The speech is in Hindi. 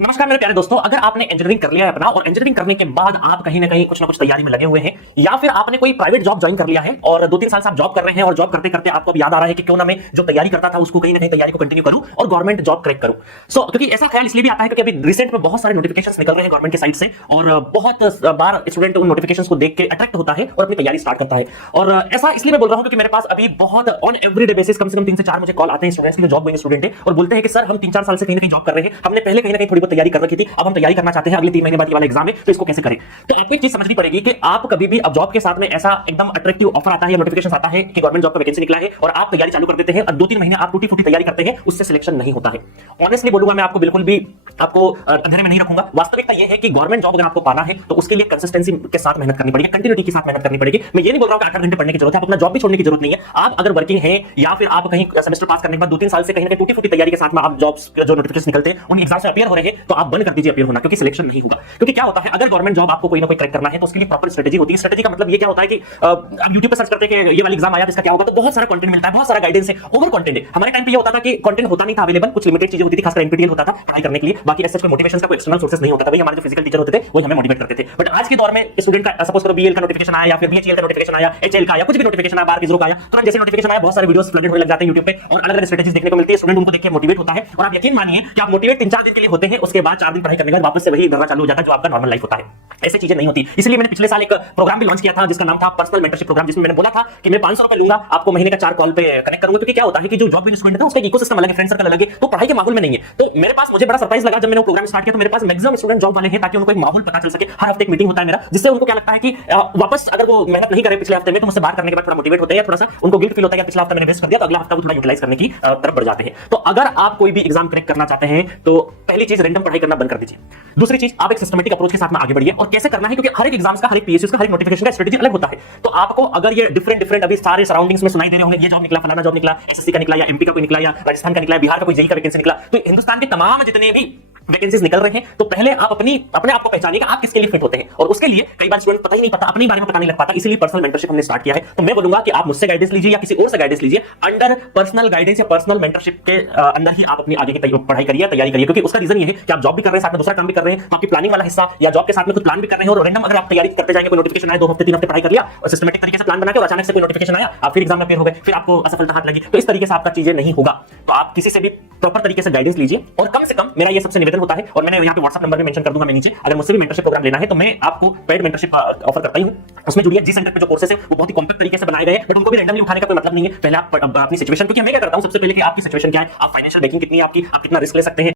नमस्कार मेरे प्यारे दोस्तों, अगर आपने इंजीनियरिंग कर लिया है अपना और इंजीनियरिंग करने के बाद आप कहीं ना कहीं कुछ ना कुछ तैयारी में लगे हुए हैं या फिर आपने कोई प्राइवेट जॉब ज्वाइन कर लिया है और 2-3 साल से आप जॉब कर रहे हैं और जॉब करते करते आपको अब याद आ रहा है कि क्यों ना मैं जो तैयारी करता था उसको कहीं ना कहीं तैयारी को कंटिन्यू करूं और गवर्नमेंट जॉब क्रैक करूं। क्योंकि ऐसा ख्याल इसलिए भी आता है क्योंकि अभी रिसेंट में बहुत सारे नोटिफिकेशंस निकल रहे हैं गवर्नमेंट की साइड से और बहुत बार स्टूडेंट उन नोटिफिकेशंस को देख के अट्रैक्ट होता है और अपनी तैयारी स्टार्ट करता है। और ऐसा इसलिए मैं बोल रहा हूं क्योंकि मेरे पास अभी बहुत ऑन एवरीडे बेसिस कम से कम 3 से 4 मुझे कॉल आते हैं स्टूडेंट्स के, जॉब गोइंग स्टूडेंट है और बोलते हैं कि सर हम 3-4 साल से कहीं ना कहीं जॉब कर रहे हैं, हमने पहले कहीं ना कहीं थोड़ी बहुत तैयारी कर रखी थी, अब हम तैयारी करना चाहते हैं, अगले 3 महीने बाद ये वाला एग्जाम है तो इसको कैसे करें। तो आपको एक चीज समझनी पड़ेगी कि आप कभी भी अब जॉब के साथ में ऐसा एकदम अट्रैक्टिव ऑफर आता है या नोटिफिकेशन आता है कि गवर्नमेंट जॉब का वैकेंसी निकला है और आप तैयारी चालू कर देते हैं और 2-3 महीने आप टूटी फूटी तैयारी करते हैं, उससे सिलेक्शन नहीं होता है। ऑनेस्टली बोलूंगा मैं आपको, बिल्कुल भी आपको अंधेरे में नहीं रखूंगा। वास्तविकता यह है कि गवर्नमेंट जॉब अगर आपको पाना है तो उसके लिए कंसिस्टेंसी के साथ मेहनत करनी पड़ेगी, कंटिन्यूटी के साथ मेहनत करनी पड़ेगी। मैं ये नहीं बोल रहा हूं कि 8 घंटे पढ़ने की जरूरत है, आप अपना जॉब भी छोड़ने की जरूरत नहीं है। आप अगर वर्किंग है या फिर आप कहीं सेमेस्टर पास करने के बाद 2-3 साल से कहीं ना कहीं टूटी फूटी तैयारी के साथ में आप जॉब्स जो नोटिफिकेशन निकलते हैं उन एग्जाम से अपीयर हो रहे हैं तो आप बंद कर दीजिए अपीयर होना, क्योंकि सिलेक्शन नहीं होगा। क्योंकि क्या होता है, अगर गवर्नमेंट जॉब आपको कोई ना कोई क्रैक करना है तो उसके लिए प्रॉपर स्ट्रेटजी होती है। स्ट्रेटजी का मतलब ये क्या होता है कि आप YouTube पे सर्च करते हैं कि ये वाला एग्जाम आया तो इसका क्या होगा, तो बहुत सारा कंटेंट मिलता है, बहुत सारा गाइडेंस है, ओवर कंटेंट है। हमारे टाइम पे ये होता था कि कंटेंट होता नहीं था अवेलेबल, कुछ लिमिटेड चीजें होती थी, खासकर एनपीटीईएल होता था पढ़ाई करने के लिए, बाकी ऐसे कोई मोटिवेशन का कोई एक्सटर्नल सोर्सेस नहीं होता था। भाई हमारे जो फिजिकल टीचर होते थे वो हमें मोटिवेट करते थे। बट आज के दौर में स्टूडेंट का सपोज करो बीएल का नोटिफिकेशन आया या फिर बीएचईएल का नोटिफिकेशन आया, एचएल का या कुछ भी नोटिफिकेशन आया, बार की का आया, तुरंत जैसे नोटिफिकेशन आया बहुत सारे वीडियोस फ्लडेड होने लग जाते हैं YouTube पे और अलग-अलग स्ट्रेटजीज देखने को मिलती है। स्टूडेंट उनको देख के मोटिवेट होता है और आप यकीन मानिए कि आप मोटिवेट 3-4 दिन के लिए होते हैं, उसके बाद 4 दिन पढ़ाई करने के बाद वापस से वही दर्रा चालू हो जाता है जो आपका नॉर्मल लाइफ होता है। ऐसी चीजें नहीं होती। इसलिए मैंने पिछले साल एक प्रोग्राम भी लॉन्च किया था जिसका नाम था पर्सनल मेंटरशिप प्रोग्राम, जिसमें मैंने बोला था कि मैं 500 रुपए लूंगा, आपको महीने का 4 कॉल पे कनेक्ट करूंगा। क्योंकि क्या होता है कि जो जॉब स्टूडेंट है उसका इकोसिस्टम अलग है, फ्रेंड सर्कल अलग है, तो पढ़ाई के माहौल में नहीं है। तो मेरे पास मुझे बड़ा सरप्राइज लगा जब मैंने वो प्रोग्राम स्टार्ट किया तो मेरे पास मैक्सिमम स्टूडेंट जॉब वाले हैं, ताकि उनको एक माहौल पता चल सके। हर हफ्ते एक मीटिंग होता है मेरा, जिससे उनको क्या लगता है कि वापस अगर वो मेहनत नहीं करे पिछले हफ्ते में तो मुझसे बात करने के बाद थोड़ा मोटिवेट होते हैं, थोड़ा सा उनको गिल्ट फील होता है कि पिछला हफ्ता मैंने वेस्ट कर दिया, तो अगला हफ्ता वो थोड़ा यूटिलाइज करने की तरफ बढ़ जाते हैं। तो अगर आप कोई भी एग्जाम क्रैक करना चाहते हैं तो पहली चीज रैंडम पढ़ाई करना बंद कर दीजिए। दूसरी चीज, आप एक सिस्टमेटिक अप्रोच के साथ में आगे बढ़िए। और कैसे करना है, क्योंकि हर एक एग्जाम्स का, हर एक पीएसयू का, हर एक नोटिफिकेशन का स्ट्रेटजी अलग होता है। तो आपको अगर ये डिफरेंट अभी सारे सराउंडिंग्स में सुनाई दे रहे होंगे, ये जॉब निकला, फलाना जॉब निकला, एसएससी का निकला या एमपी का कोई निकला या राजस्थान का निकला, बिहार का कोई जेईई का वैकेंसी निकला, तो हिंदुस्तान के तमाम जितने भी वैकेंसीज निकल रहे हैं तो पहले आप अपने आप को पहचानिएगा आप किसके लिए फिट होते हैं। और उसके लिए कई बार स्टूडेंट पता ही नहीं, पता अपने बारे में पता नहीं लग पाता, इसीलिए पर्सनल मेंटरशिप हमने स्टार्ट किया है। तो मैं बोलूंगा कि आप मुझसे गाइडेंस लीजिए या किसी और से गाइडेंस लीजिए, अंडर पर्सनल गाइडेंस या पर्सनल मेंटरशिप के अंदर ही आप अपनी आगे की पढ़ाई करिए, तैयारी करिए। क्योंकि उसका रीजन ये है कि आप जॉब भी कर रहे हैं, साथ में दूसरा काम भी कर रहे हैं, तो आपकी प्लानिंग वाला हिस्सा या जॉब के साथ में कुछ प्लान भी कर रहे हैं और रैंडम अगर आप तैयारी करते जाएंगे, कोई नोटिफिकेशन आया, 2 हफ्ते 3 हफ्ते पढ़ाई कर लिया और सिस्टमेटिक तरीके से प्लान बना के और अचानक से कोई नोटिफिकेशन आया, आप फिर एग्जाम में फेल हो गए, फिर आपको असफलता हाथ लगी, तो इस तरीके से आपका चीजें नहीं होगा। तो आप किसी से भी प्रॉपर तरीके से गाइडेंस लीजिए और कम से कम मेरा ये सबसे निवेदन होता है, और मैंने यहाँ पे व्हाट्सएप नंबर भी मेंशन कर दूंगा मैं नीचे, अगर मुझसे भी मेंटरशिप प्रोग्राम लेना है तो मैं आपको पेड मेंटरशिप ऑफर करता हूं। उसमें जुड़िए। जी सेंटर पे जो कोर्सेस है वो बहुत ही कॉम्पैक्ट तरीके से बनाए गए हैं, बट उनको भी रैंडमली उठाने का कोई मतलब नहीं है। पहले आप अपनी सिचुएशन, क्योंकि मैं क्या करता हूं, सबसे पहले कि आपकी सिचुएशन क्या है, आप फाइनेंशियल बैकिंग कितनी है आपकी, आप कितना रिस्क ले सकते हैं।